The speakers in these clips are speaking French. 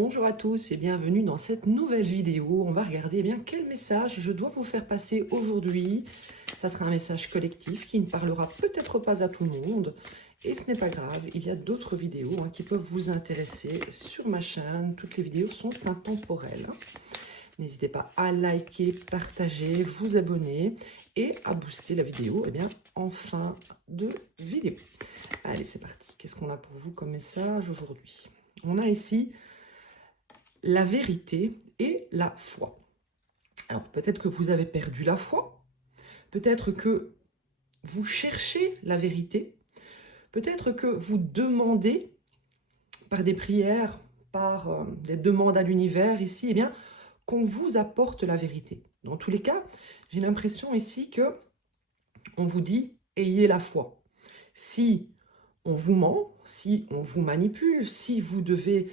Bonjour à tous et bienvenue dans cette nouvelle vidéo. On va regarder bien quel message je dois vous faire passer aujourd'hui. Ça sera un message collectif qui ne parlera peut-être pas à tout le monde. Et ce n'est pas grave, il y a d'autres vidéos qui peuvent vous intéresser sur ma chaîne. Toutes les vidéos sont intemporelles. N'hésitez pas à liker, partager, vous abonner et à booster la vidéo en fin de vidéo. Allez, c'est parti. Qu'est-ce qu'on a pour vous comme message aujourd'hui? On a ici la vérité et la foi. Alors, peut-être que vous avez perdu la foi. Peut-être que vous cherchez la vérité. Peut-être que vous demandez par des prières, par des demandes à l'univers ici, qu'on vous apporte la vérité. Dans tous les cas, j'ai l'impression ici que on vous dit « ayez la foi ». Si on vous ment, si on vous manipule, si vous devez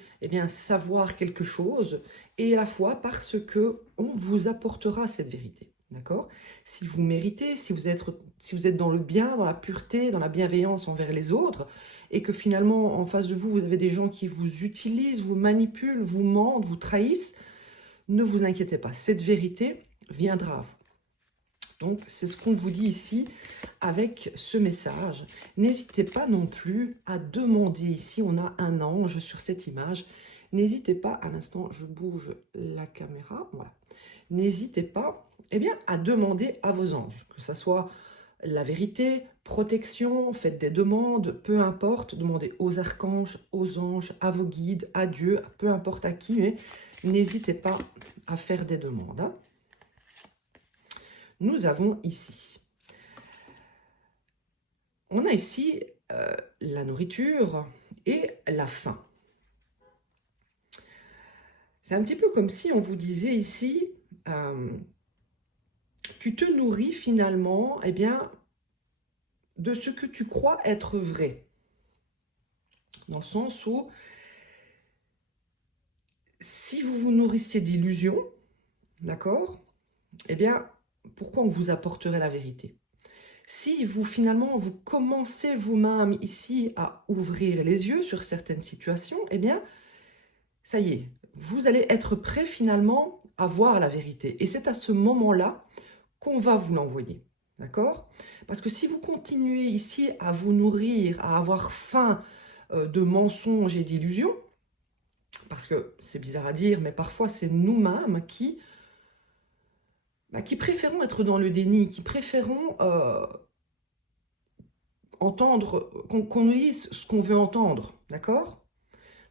savoir quelque chose, ayez la foi parce que on vous apportera cette vérité. D'accord? Si vous méritez, si vous êtes dans le bien, dans la pureté, dans la bienveillance envers les autres, et que finalement, en face de vous, vous avez des gens qui vous utilisent, vous manipulent, vous mentent, vous trahissent, ne vous inquiétez pas, cette vérité viendra à vous. Donc, c'est ce qu'on vous dit ici avec ce message. N'hésitez pas non plus à demander ici, on a un ange sur cette image. N'hésitez pas, à l'instant, je bouge la caméra, voilà. N'hésitez pas à demander à vos anges, que ce soit la vérité, protection, faites des demandes, peu importe, demandez aux archanges, aux anges, à vos guides, à Dieu, peu importe à qui, mais n'hésitez pas à faire des demandes. Nous avons ici, on a ici la nourriture et la faim. C'est un petit peu comme si on vous disait ici, tu te nourris finalement de ce que tu crois être vrai. Dans le sens où, si vous vous nourrissez d'illusions, d'accord, pourquoi on vous apporterait la vérité? Si vous finalement, vous commencez vous-même ici à ouvrir les yeux sur certaines situations, ça y est, vous allez être prêt finalement à voir la vérité. Et c'est à ce moment-là qu'on va vous l'envoyer. D'accord? Parce que si vous continuez ici à vous nourrir, à avoir faim de mensonges et d'illusions, parce que c'est bizarre à dire, mais parfois c'est nous-mêmes qui préférons être dans le déni, qui préférons entendre, qu'on nous dise ce qu'on veut entendre. D'accord?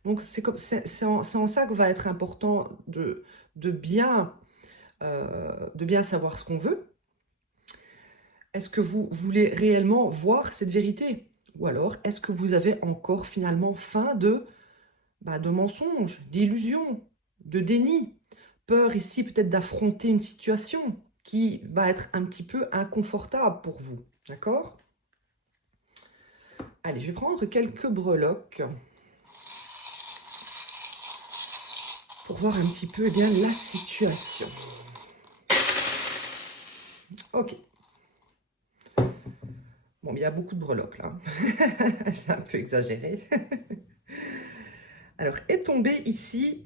Donc c'est en ça que va être important de bien savoir ce qu'on veut. Est-ce que vous voulez réellement voir cette vérité? Ou alors, est-ce que vous avez encore finalement faim de mensonges, d'illusions, de déni? Peur ici peut-être d'affronter une situation qui va être un petit peu inconfortable pour vous. D'accord? Allez, je vais prendre quelques breloques pour voir un petit peu la situation. Ok. Bon, il y a beaucoup de breloques là. J'ai un peu exagéré. Alors, est tombé ici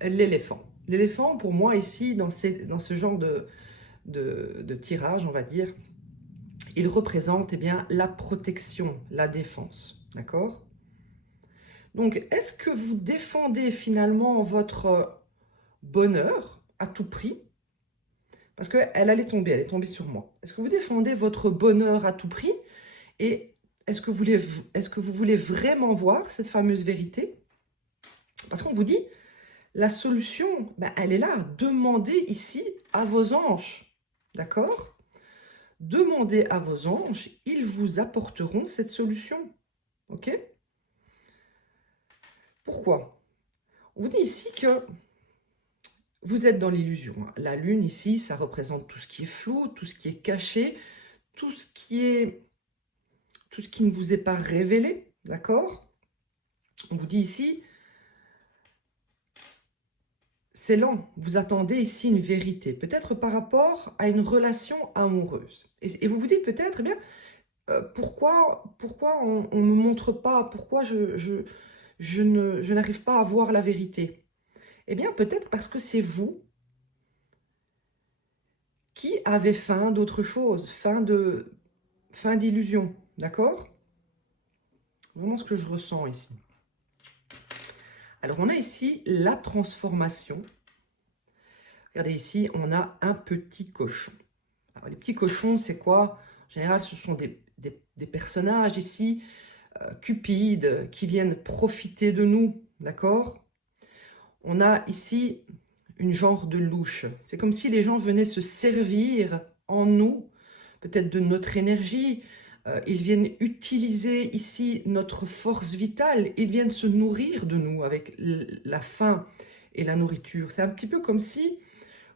l'éléphant. L'éléphant, pour moi, ici, dans ce genre de tirage, on va dire, il représente la protection, la défense. D'accord? Donc, est-ce que vous défendez finalement votre bonheur à tout prix? Parce qu'elle allait tomber, elle est tombée sur moi. Est-ce que vous défendez votre bonheur à tout prix? Et est-ce que vous voulez vraiment voir cette fameuse vérité? Parce qu'on vous dit, la solution, elle est là. Demandez ici à vos anges. D'accord? Demandez à vos anges, ils vous apporteront cette solution. Ok? Pourquoi? On vous dit ici que vous êtes dans l'illusion. La lune ici, ça représente tout ce qui est flou, tout ce qui est caché, tout ce qui ne vous est pas révélé. D'accord? On vous dit ici, c'est lent. Vous attendez ici une vérité, peut-être par rapport à une relation amoureuse. Et vous vous dites peut-être, pourquoi on ne me montre pas, pourquoi je je n'arrive pas à voir la vérité. Eh bien, peut-être parce que c'est vous qui avez faim d'autre chose, faim d'illusion, d'accord? Vraiment ce que je ressens ici. Alors, on a ici la transformation. Regardez ici, on a un petit cochon. Alors, les petits cochons, c'est quoi? En général, ce sont des personnages ici, cupides, qui viennent profiter de nous, d'accord? On a ici une genre de louche. C'est comme si les gens venaient se servir en nous, peut-être de notre énergie. Ils viennent utiliser ici notre force vitale. Ils viennent se nourrir de nous avec la faim et la nourriture. C'est un petit peu comme si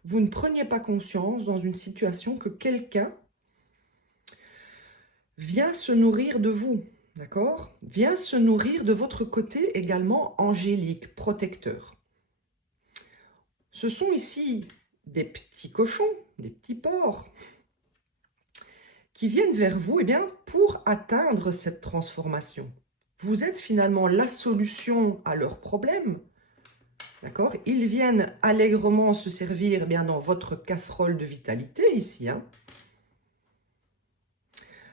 vous ne preniez pas conscience dans une situation que quelqu'un vient se nourrir de vous, d'accord? Vient se nourrir de votre côté également angélique, protecteur. Ce sont ici des petits cochons, des petits porcs, qui viennent vers vous pour atteindre cette transformation. Vous êtes finalement la solution à leurs problèmes. D'accord? Ils viennent allègrement se servir dans votre casserole de vitalité ici.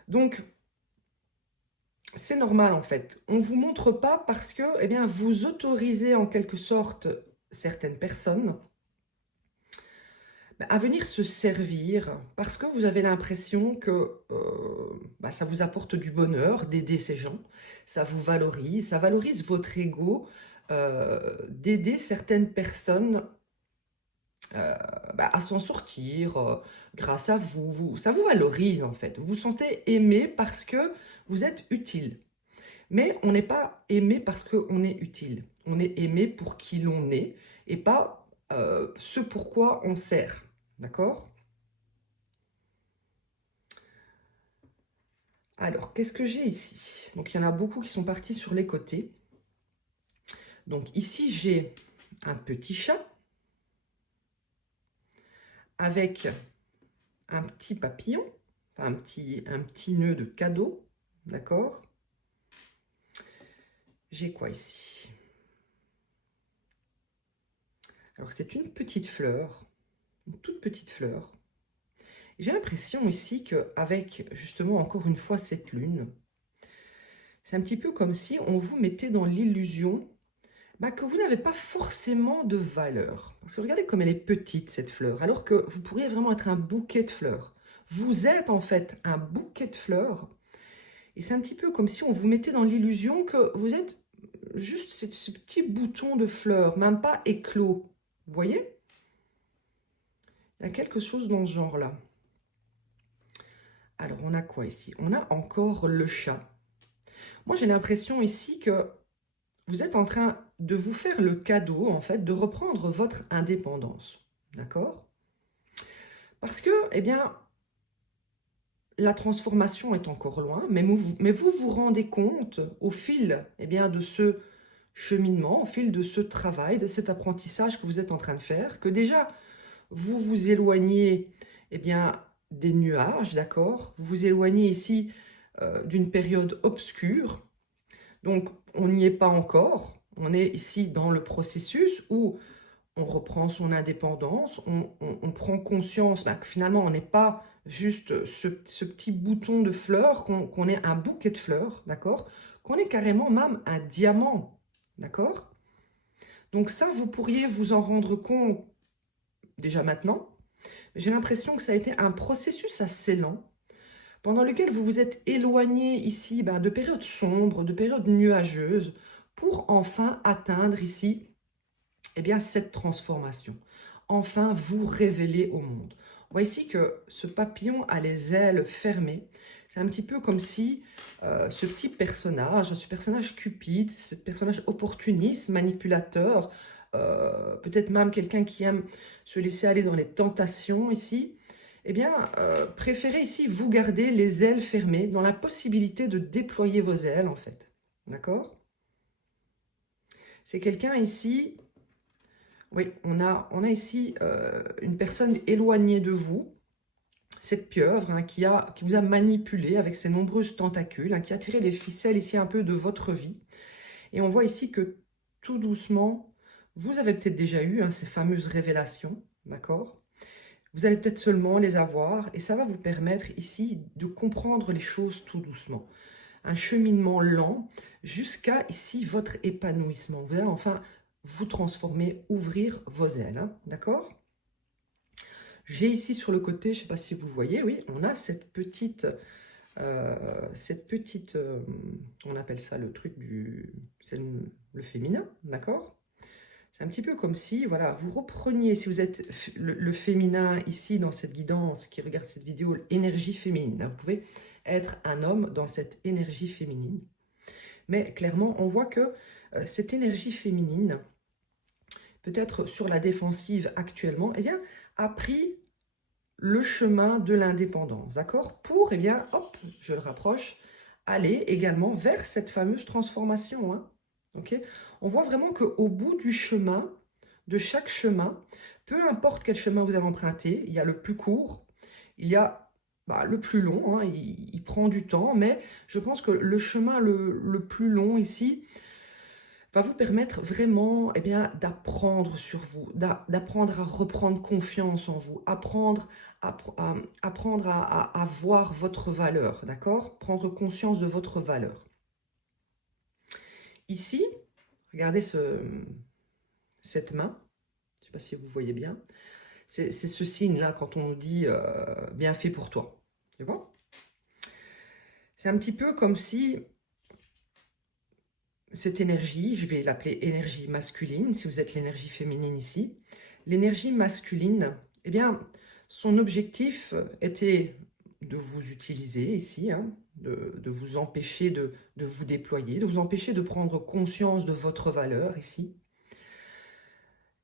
Donc, c'est normal en fait. On ne vous montre pas parce que vous autorisez en quelque sorte certaines personnes à venir se servir parce que vous avez l'impression que ça vous apporte du bonheur d'aider ces gens, ça valorise votre ego, d'aider certaines personnes à s'en sortir grâce à vous. Ça vous valorise en fait. Vous vous sentez aimé parce que vous êtes utile. Mais on n'est pas aimé parce qu'on est utile. On est aimé pour qui l'on est et pas ce pourquoi on sert. D'accord? Alors, qu'est-ce que j'ai ici? Donc, il y en a beaucoup qui sont partis sur les côtés. Donc, ici, j'ai un petit chat avec un petit papillon, enfin, un petit nœud de cadeau. D'accord? J'ai quoi ici? Alors, c'est une petite fleur, une toute petite fleur. J'ai l'impression ici qu'avec, justement, encore une fois, cette lune, c'est un petit peu comme si on vous mettait dans l'illusion que vous n'avez pas forcément de valeur. Parce que regardez comme elle est petite, cette fleur, alors que vous pourriez vraiment être un bouquet de fleurs. Vous êtes en fait un bouquet de fleurs, et c'est un petit peu comme si on vous mettait dans l'illusion que vous êtes juste ce petit bouton de fleurs, même pas éclos. Vous voyez? Il y a quelque chose dans ce genre-là. Alors, on a quoi ici? On a encore le chat. Moi, j'ai l'impression ici que vous êtes en train de vous faire le cadeau, en fait, de reprendre votre indépendance. D'accord? Parce que, la transformation est encore loin, mais vous vous rendez compte au fil de ce cheminement, au fil de ce travail, de cet apprentissage que vous êtes en train de faire, que déjà, vous vous éloignez des nuages, d'accord? Vous vous éloignez ici d'une période obscure. Donc, on n'y est pas encore. On est ici dans le processus où on reprend son indépendance, on prend conscience que finalement, on n'est pas juste ce petit bouton de fleurs, qu'on est un bouquet de fleurs, d'accord? Qu'on est carrément même un diamant, d'accord? Donc ça, vous pourriez vous en rendre compte déjà maintenant. J'ai l'impression que ça a été un processus assez lent, pendant lequel vous vous êtes éloigné ici de périodes sombres, de périodes nuageuses, pour enfin atteindre ici cette transformation. Enfin vous révéler au monde. On voit ici que ce papillon a les ailes fermées. C'est un petit peu comme si ce petit personnage, ce personnage cupide, ce personnage opportuniste, manipulateur, peut-être même quelqu'un qui aime se laisser aller dans les tentations ici, préférez ici vous garder les ailes fermées, dans la possibilité de déployer vos ailes en fait. D'accord? C'est quelqu'un ici, oui, on a ici une personne éloignée de vous, cette pieuvre qui vous a manipulé avec ses nombreuses tentacules, qui a tiré les ficelles ici un peu de votre vie, Et on voit ici que tout doucement, vous avez peut-être déjà eu ces fameuses révélations, d'accord? Vous allez peut-être seulement les avoir et ça va vous permettre ici de comprendre les choses tout doucement. Un cheminement lent jusqu'à ici votre épanouissement. Vous allez enfin vous transformer, ouvrir vos ailes, hein, d'accord? J'ai ici sur le côté, je ne sais pas si vous voyez, oui, on a cette petite, on appelle ça le truc c'est le féminin, d'accord? C'est un petit peu comme si, voilà, vous repreniez, si vous êtes le féminin ici dans cette guidance, qui regarde cette vidéo, l'énergie féminine. Vous pouvez être un homme dans cette énergie féminine. Mais clairement, on voit que cette énergie féminine, peut-être sur la défensive actuellement, eh bien, a pris le chemin de l'indépendance, d'accord? Pour, eh bien, hop, je le rapproche, aller également vers cette fameuse transformation, hein, ok? On voit vraiment qu'au bout du chemin, de chaque chemin, peu importe quel chemin vous avez emprunté, il y a le plus court, il y a le plus long, hein, il prend du temps, mais je pense que le chemin le plus long ici va vous permettre vraiment eh bien, d'apprendre sur vous, d'apprendre à reprendre confiance en vous, apprendre à voir votre valeur, d'accord? Prendre conscience de votre valeur. Ici, regardez cette main, je ne sais pas si vous voyez bien, c'est ce signe-là quand on nous dit bien fait pour toi. C'est bon? C'est un petit peu comme si cette énergie, je vais l'appeler énergie masculine, si vous êtes l'énergie féminine ici. L'énergie masculine, eh bien, son objectif était de vous utiliser ici, hein, de vous empêcher de vous déployer, de vous empêcher de prendre conscience de votre valeur ici.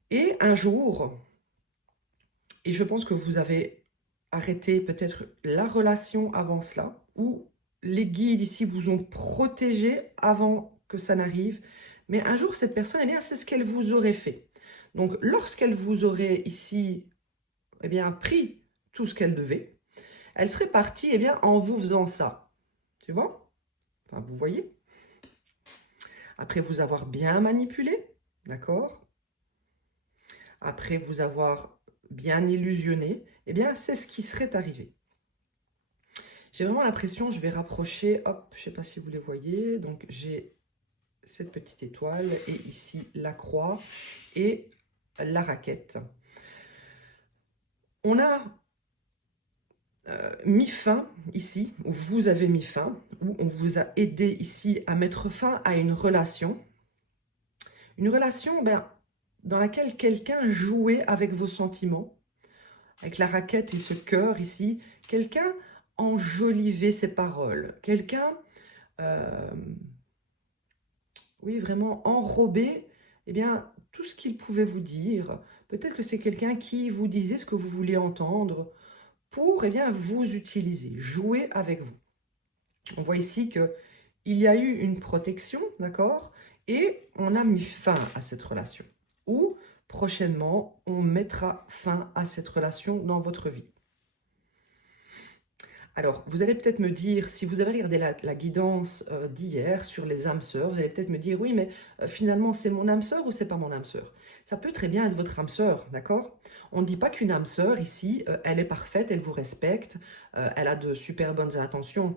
Et un jour, et je pense que vous avez arrêté peut-être la relation avant cela, ou les guides ici vous ont protégé avant que ça n'arrive, mais un jour cette personne, eh bien, c'est ce qu'elle vous aurait fait. Donc lorsqu'elle vous aurait ici eh bien, pris tout ce qu'elle devait, elle serait partie eh bien, en vous faisant ça. Tu vois? Enfin, vous voyez? Après vous avoir bien manipulé, d'accord? Après vous avoir bien illusionné, eh bien, c'est ce qui serait arrivé. J'ai vraiment l'impression, je vais rapprocher, hop, je ne sais pas si vous les voyez, donc j'ai cette petite étoile et ici la croix et la raquette. On a mis fin ici, où vous avez mis fin, où on vous a aidé ici à mettre fin à une relation. Une relation dans laquelle quelqu'un jouait avec vos sentiments, avec la raquette et ce cœur ici. Quelqu'un enjolivait ses paroles. Quelqu'un, oui, vraiment enrobait eh bien, tout ce qu'il pouvait vous dire. Peut-être que c'est quelqu'un qui vous disait ce que vous vouliez entendre pour eh bien, vous utiliser, jouer avec vous. On voit ici qu'il y a eu une protection, d'accord? Et on a mis fin à cette relation. Ou prochainement, on mettra fin à cette relation dans votre vie. Alors, vous allez peut-être me dire, si vous avez regardé la guidance d'hier sur les âmes sœurs, vous allez peut-être me dire, oui, mais finalement, c'est mon âme sœur ou c'est pas mon âme sœur? Ça peut très bien être votre âme sœur, d'accord? On ne dit pas qu'une âme sœur, ici, elle est parfaite, elle vous respecte, elle a de super bonnes intentions.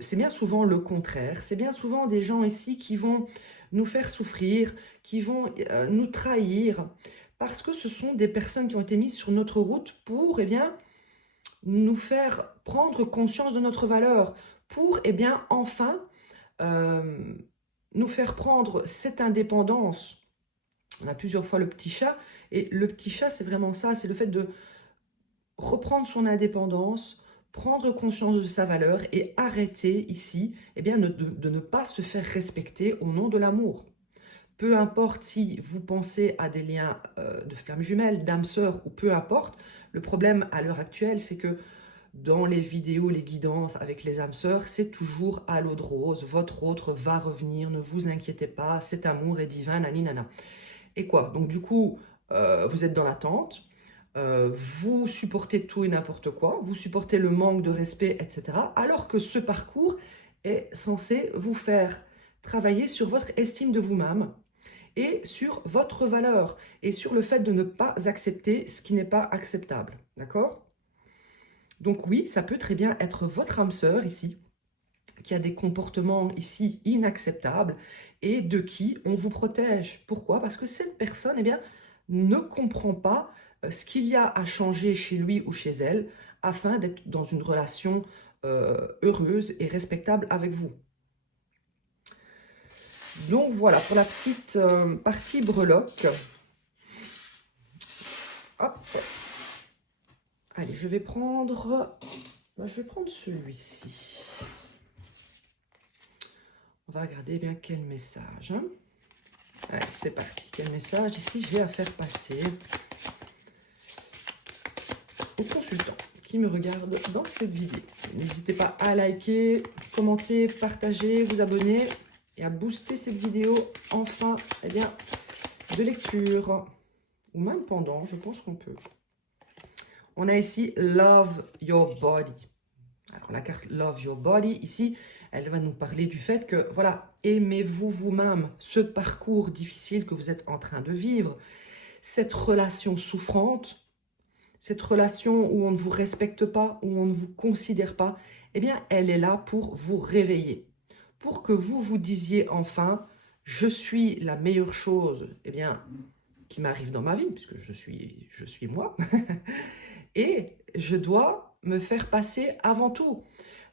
C'est bien souvent le contraire. C'est bien souvent des gens ici qui vont nous faire souffrir, qui vont nous trahir, parce que ce sont des personnes qui ont été mises sur notre route pour, eh bien, nous faire prendre conscience de notre valeur, pour, eh bien, enfin, nous faire prendre cette indépendance. On a plusieurs fois le petit chat, et le petit chat, c'est vraiment ça, c'est le fait de reprendre son indépendance, prendre conscience de sa valeur et arrêter ici eh bien, de ne pas se faire respecter au nom de l'amour. Peu importe si vous pensez à des liens de flammes jumelles, d'âmes sœurs ou peu importe, le problème à l'heure actuelle, c'est que dans les vidéos, les guidances avec les âmes sœurs, c'est toujours à l'eau de rose, votre autre va revenir, ne vous inquiétez pas, cet amour est divin, naninana. Et quoi? Donc du coup, vous êtes dans l'attente, vous supportez tout et n'importe quoi, vous supportez le manque de respect, etc. Alors que ce parcours est censé vous faire travailler sur votre estime de vous-même et sur votre valeur et sur le fait de ne pas accepter ce qui n'est pas acceptable. D'accord? Donc oui, ça peut très bien être votre âme sœur ici, qui a des comportements ici inacceptables et de qui on vous protège. Pourquoi? Parce que cette personne, eh bien, ne comprend pas ce qu'il y a à changer chez lui ou chez elle afin d'être dans une relation heureuse et respectable avec vous. Donc voilà, pour la petite partie breloque. Hop. Allez, je vais prendre celui-ci. On va regarder bien quel message. Hein. Allez, c'est parti. Quel message ici j'ai à faire passer aux consultants qui me regardent dans cette vidéo. N'hésitez pas à liker, commenter, partager, vous abonner et à booster cette vidéo en fin de lecture. Ou même pendant, je pense qu'on peut. On a ici Love Your Body. Alors la carte Love Your Body, ici, elle va nous parler du fait que, voilà, aimez-vous vous-même, ce parcours difficile que vous êtes en train de vivre, cette relation souffrante, cette relation où on ne vous respecte pas, où on ne vous considère pas, eh bien, elle est là pour vous réveiller, pour que vous vous disiez enfin, je suis la meilleure chose, eh bien, qui m'arrive dans ma vie, puisque je suis moi, et je dois me faire passer avant tout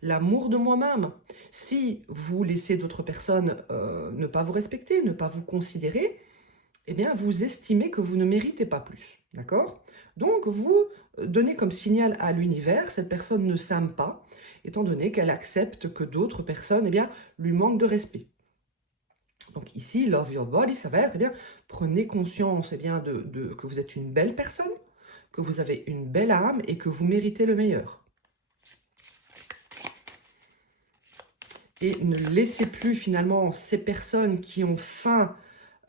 l'amour de moi-même. Si vous laissez d'autres personnes ne pas vous respecter, ne pas vous considérer, eh bien, vous estimez que vous ne méritez pas plus, d'accord? Donc, vous donnez comme signal à l'univers, cette personne ne s'aime pas, étant donné qu'elle accepte que d'autres personnes, eh bien, lui manquent de respect. Donc ici, Love Your Body, ça va être, eh bien, prenez conscience eh bien, que vous êtes une belle personne, que vous avez une belle âme et que vous méritez le meilleur. Et ne laissez plus finalement ces personnes qui ont faim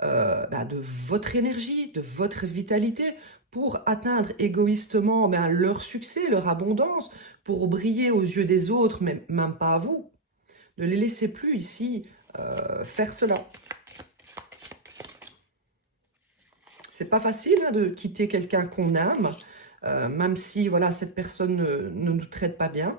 de votre énergie, de votre vitalité, pour atteindre égoïstement leur succès, leur abondance, pour briller aux yeux des autres, mais même pas à vous. Ne les laissez plus ici faire cela. C'est pas facile hein, de quitter quelqu'un qu'on aime, même si voilà, cette personne ne nous traite pas bien.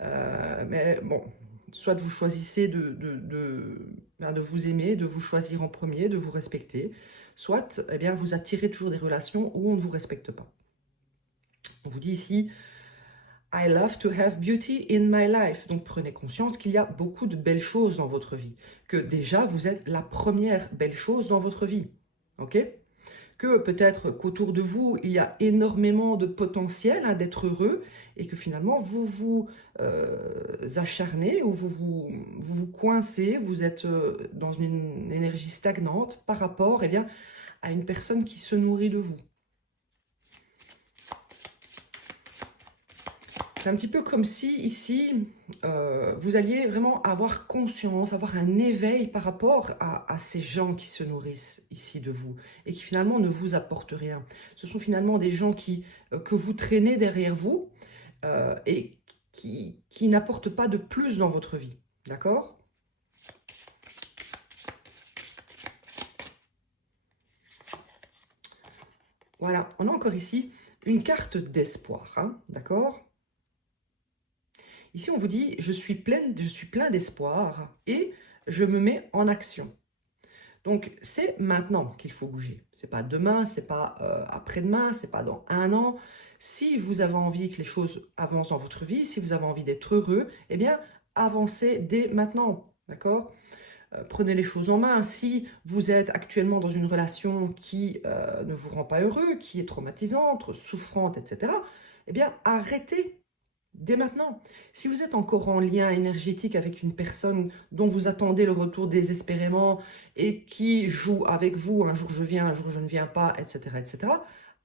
Mais bon, soit vous choisissez de vous aimer, de vous choisir en premier, de vous respecter, soit eh bien, vous attirez toujours des relations où on ne vous respecte pas. On vous dit ici, I love to have beauty in my life. Donc prenez conscience qu'il y a beaucoup de belles choses dans votre vie, que déjà vous êtes la première belle chose dans votre vie. Ok ? Que peut-être qu'autour de vous, il y a énormément de potentiel hein, d'être heureux et que finalement, vous vous acharnez ou vous coincez, vous êtes dans une énergie stagnante par rapport eh bien, à une personne qui se nourrit de vous. C'est un petit peu comme si, ici, vous alliez vraiment avoir conscience, avoir un éveil par rapport à ces gens qui se nourrissent ici de vous et qui finalement ne vous apportent rien. Ce sont finalement des gens que vous traînez derrière vous et qui n'apportent pas de plus dans votre vie. D'accord ? Voilà, on a encore ici une carte d'espoir. Hein, d'accord ? Ici, on vous dit, je suis plein d'espoir et je me mets en action. Donc, c'est maintenant qu'il faut bouger. Ce n'est pas demain, ce n'est pas après-demain, ce n'est pas dans 1 an. Si vous avez envie que les choses avancent dans votre vie, si vous avez envie d'être heureux, eh bien, avancez dès maintenant, d'accord ? Prenez les choses en main. Si vous êtes actuellement dans une relation qui ne vous rend pas heureux, qui est traumatisante, souffrante, etc., eh bien, arrêtez. Dès maintenant, si vous êtes encore en lien énergétique avec une personne dont vous attendez le retour désespérément et qui joue avec vous, un jour je viens, un jour je ne viens pas, etc., etc.,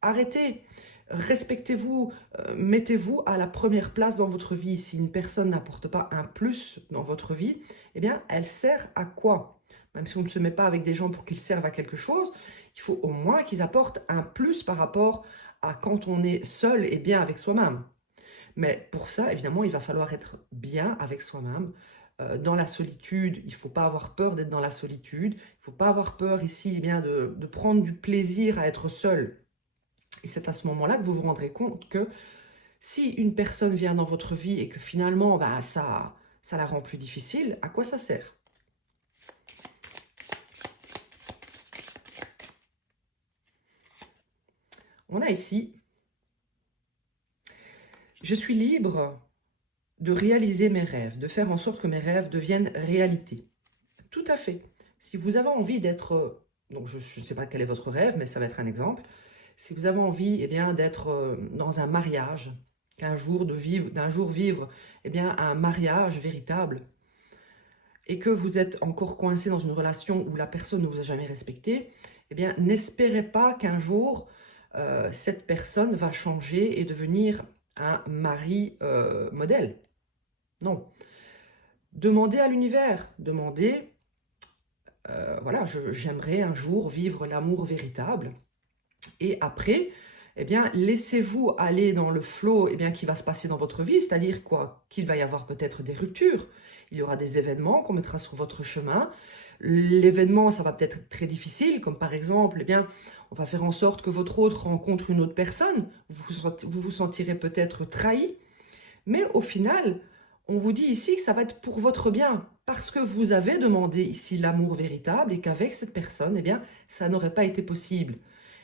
arrêtez, respectez-vous, mettez-vous à la première place dans votre vie. Si une personne n'apporte pas un plus dans votre vie, eh bien, elle sert à quoi? Même si on ne se met pas avec des gens pour qu'ils servent à quelque chose, il faut au moins qu'ils apportent un plus par rapport à quand on est seul et bien avec soi-même. Mais pour ça, évidemment, il va falloir être bien avec soi-même, dans la solitude. Il ne faut pas avoir peur d'être dans la solitude. Il ne faut pas avoir peur ici eh bien, de prendre du plaisir à être seul. Et c'est à ce moment-là que vous vous rendrez compte que si une personne vient dans votre vie et que finalement ben, ça la rend plus difficile, à quoi ça sert? On a ici, je suis libre de réaliser mes rêves, de faire en sorte que mes rêves deviennent réalité. Tout à fait. Si vous avez envie d'être, donc je ne sais pas quel est votre rêve, mais ça va être un exemple. Si vous avez envie eh bien, d'être dans un mariage, d'un jour vivre eh bien, un mariage véritable, et que vous êtes encore coincé dans une relation où la personne ne vous a jamais respecté, eh bien, n'espérez pas qu'un jour, cette personne va changer et devenir un mari modèle. Non. Demandez à l'univers, demandez, voilà, j'aimerais un jour vivre l'amour véritable. Et après, eh bien, laissez-vous aller dans le flow eh bien, qui va se passer dans votre vie, c'est-à-dire quoi? Qu'il va y avoir peut-être des ruptures, il y aura des événements qu'on mettra sur votre chemin. L'événement, ça va peut-être être très difficile, comme par exemple, eh bien, on va faire en sorte que votre autre rencontre une autre personne, vous vous sentirez peut-être trahi, mais au final, on vous dit ici que ça va être pour votre bien, parce que vous avez demandé ici l'amour véritable et qu'avec cette personne, eh bien, ça n'aurait pas été possible.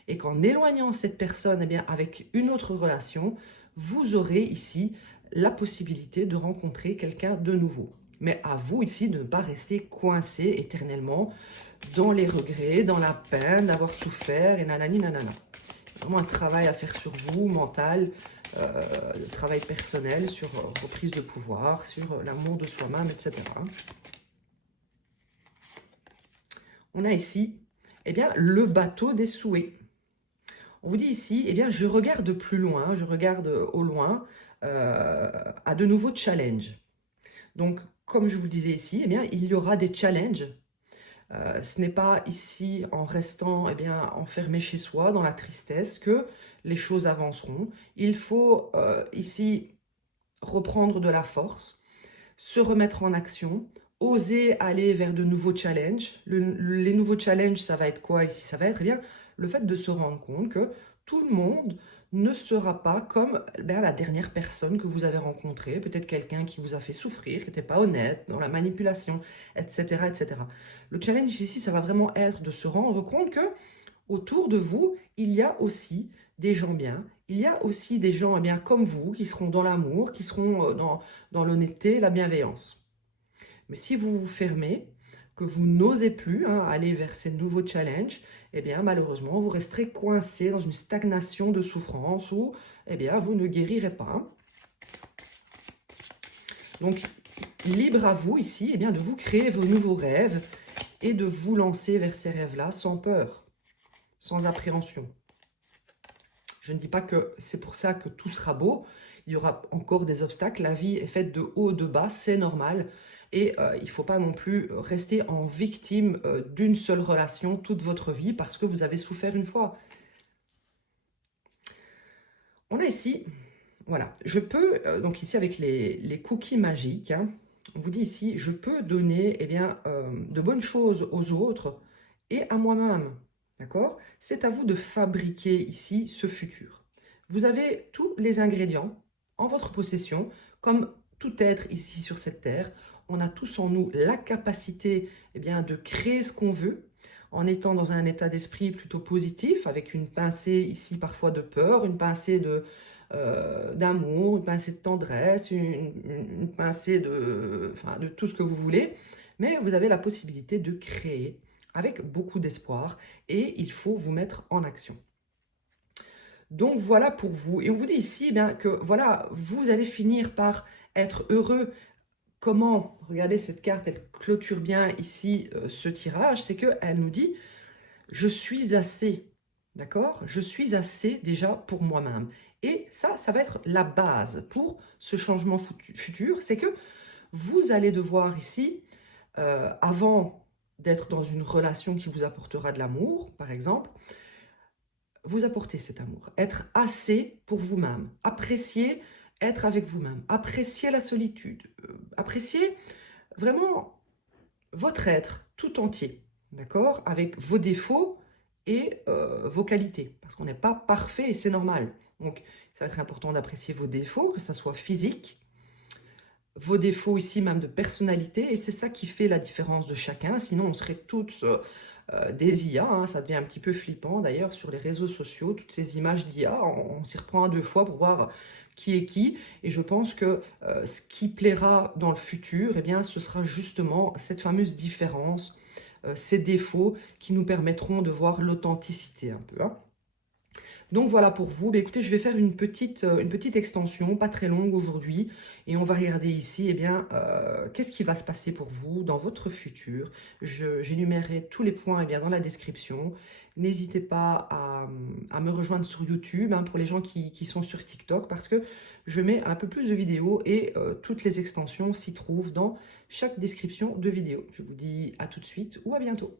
Et qu'en éloignant cette personne, eh bien, avec une autre relation, vous aurez ici la possibilité de rencontrer quelqu'un de nouveau. Mais à vous ici de ne pas rester coincé éternellement dans les regrets, dans la peine d'avoir souffert et nanani nanana. Vraiment un travail à faire sur vous, mental, travail personnel, sur reprise de pouvoir, sur l'amour de soi-même, etc. On a ici, eh bien, le bateau des souhaits. On vous dit ici, eh bien, je regarde plus loin, je regarde au loin à de nouveaux challenges. Donc, comme je vous le disais ici, eh bien, il y aura des challenges. Ce n'est pas ici, en restant eh bien, enfermé chez soi, dans la tristesse, que les choses avanceront. Il faut ici reprendre de la force, se remettre en action, oser aller vers de nouveaux challenges. Les nouveaux challenges, ça va être quoi ici? Ça va être eh bien, le fait de se rendre compte que tout le monde ne sera pas comme la dernière personne que vous avez rencontrée, peut-être quelqu'un qui vous a fait souffrir, qui n'était pas honnête, dans la manipulation, etc., etc. Le challenge ici, ça va vraiment être de se rendre compte que autour de vous, il y a aussi des gens bien, il y a aussi des gens bien comme vous qui seront dans l'amour, qui seront dans l'honnêteté, la bienveillance. Mais si vous vous fermez, que vous n'osez plus aller vers ces nouveaux challenges, eh bien malheureusement, vous resterez coincé dans une stagnation de souffrance où eh bien, vous ne guérirez pas. Donc, libre à vous ici eh bien, de vous créer vos nouveaux rêves et de vous lancer vers ces rêves-là sans peur, sans appréhension. Je ne dis pas que c'est pour ça que tout sera beau. Il y aura encore des obstacles. La vie est faite de haut, de bas, c'est normal. Et il ne faut pas non plus rester en victime d'une seule relation toute votre vie parce que vous avez souffert une fois. On a ici, voilà, je peux, donc ici avec les cookies magiques, on vous dit ici, je peux donner eh bien, de bonnes choses aux autres et à moi-même. D'accord? C'est à vous de fabriquer ici ce futur. Vous avez tous les ingrédients en votre possession, comme tout être ici sur cette terre. On a tous en nous la capacité eh bien, de créer ce qu'on veut, en étant dans un état d'esprit plutôt positif, avec une pincée ici parfois de peur, une pincée d'amour, une pincée de tendresse, une pincée de tout ce que vous voulez. Mais vous avez la possibilité de créer avec beaucoup d'espoir et il faut vous mettre en action. Donc voilà pour vous. Et on vous dit ici eh bien, que voilà, vous allez finir par être heureux. Comment? Regardez cette carte, elle clôture bien ici ce tirage, c'est qu'elle nous dit « Je suis assez ». D'accord? Je suis assez déjà pour moi-même. Et ça va être la base pour ce changement futur. C'est que vous allez devoir ici, avant d'être dans une relation qui vous apportera de l'amour, par exemple, vous apporter cet amour. Être assez pour vous-même. Apprécier être avec vous-même. Apprécier la solitude. Apprécier vraiment votre être tout entier, d'accord? Avec vos défauts et vos qualités, parce qu'on n'est pas parfait et c'est normal. Donc, ça va être important d'apprécier vos défauts, que ça soit physique, vos défauts ici même de personnalité, et c'est ça qui fait la différence de chacun, sinon on serait toutes des IA, hein, ça devient un petit peu flippant d'ailleurs sur les réseaux sociaux, toutes ces images d'IA, on s'y reprend à deux fois pour voir qui est qui, et je pense que ce qui plaira dans le futur, eh bien, ce sera justement cette fameuse différence, ces défauts qui nous permettront de voir l'authenticité un peu, hein. Donc voilà pour vous. Bah, écoutez, je vais faire une petite extension, pas très longue aujourd'hui, et on va regarder ici, eh bien, qu'est-ce qui va se passer pour vous dans votre futur. J'énumérerai tous les points eh bien, dans la description. N'hésitez pas à me rejoindre sur YouTube, hein, pour les gens qui sont sur TikTok, parce que je mets un peu plus de vidéos et toutes les extensions s'y trouvent dans chaque description de vidéo. Je vous dis à tout de suite ou à bientôt.